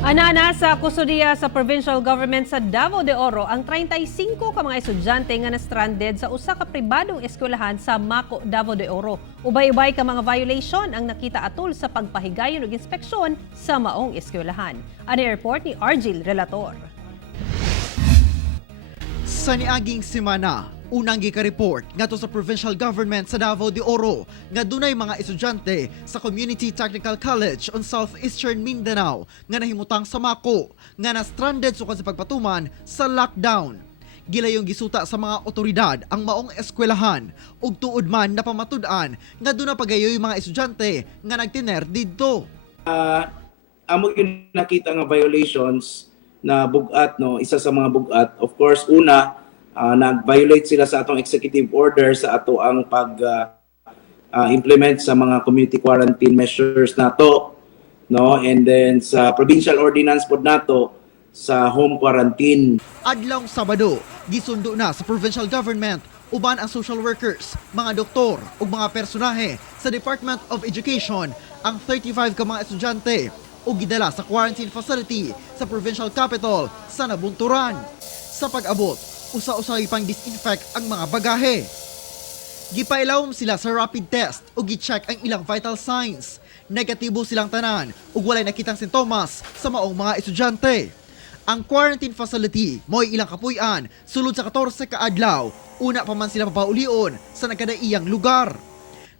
Anana sa kustudiya sa provincial government sa Davao de Oro ang 35 ka mga estudyante nga na-stranded sa usa ka pribadong eskwelahan sa Mako, Davao de Oro. Ubay-ubay ka mga violation ang nakita atol sa pagpahigayon ug inspeksyon sa maong eskwelahan. Ani report ni Argil Relator. Sa niaging semana, unang gika-report ngadto sa provincial government sa Davao de Oro nga dunay mga estudyante sa Community Technical College on Southeastern Mindanao nga nahimutang sa Mako nga na-stranded sukad sa pagpatuman sa lockdown. Gilayong gisuta sa mga otoridad ang maong eskwelahan ug tuod man napamatud-an nga duna pagayoy mga estudyante nga nagtiner didto. Amo yung nakita nga violations na bugat, no, isa sa mga bugat, of course, una, nag-violate sila sa atong executive order sa ato ang pag-implement sa mga community quarantine measures nato, no, and then sa provincial ordinance pod nato sa home quarantine. Adlawng Sabado, gisundo na sa provincial government uban ang social workers, mga doktor ug mga personahe sa Department of Education ang 35 ka mga estudyante o gidala sa quarantine facility sa provincial capital sa Nabunturan. Sa pag-abot, usa-usay pang disinfect ang mga bagahe. Gipailawom sila sa rapid test o gi-check ang ilang vital signs. Negatibo silang tanan ug walay nakitang sintomas sa maong mga estudyante. Ang quarantine facility mo'y ilang kapuy-an sulod sa 14 ka adlaw. Una pa man sila papaulion sa nagkadaiyang lugar.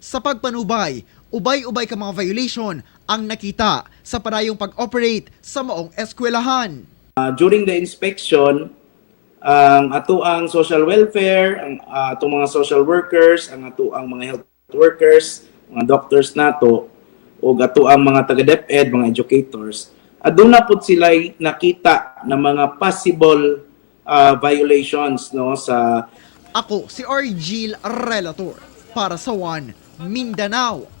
Sa pagpanubay, ubay-ubay ka mga violation ang nakita sa padayong pag-operate sa maong eskwelahan. During the inspection, ang ato ang social welfare, ang atong mga social workers, ang ato ang mga health workers, mga doctors nato, o ato ang mga taga-DepEd, mga educators, aduna pud sila nakita na mga possible violations, no, sa Ako si Argil Relator para sa One Mindanao.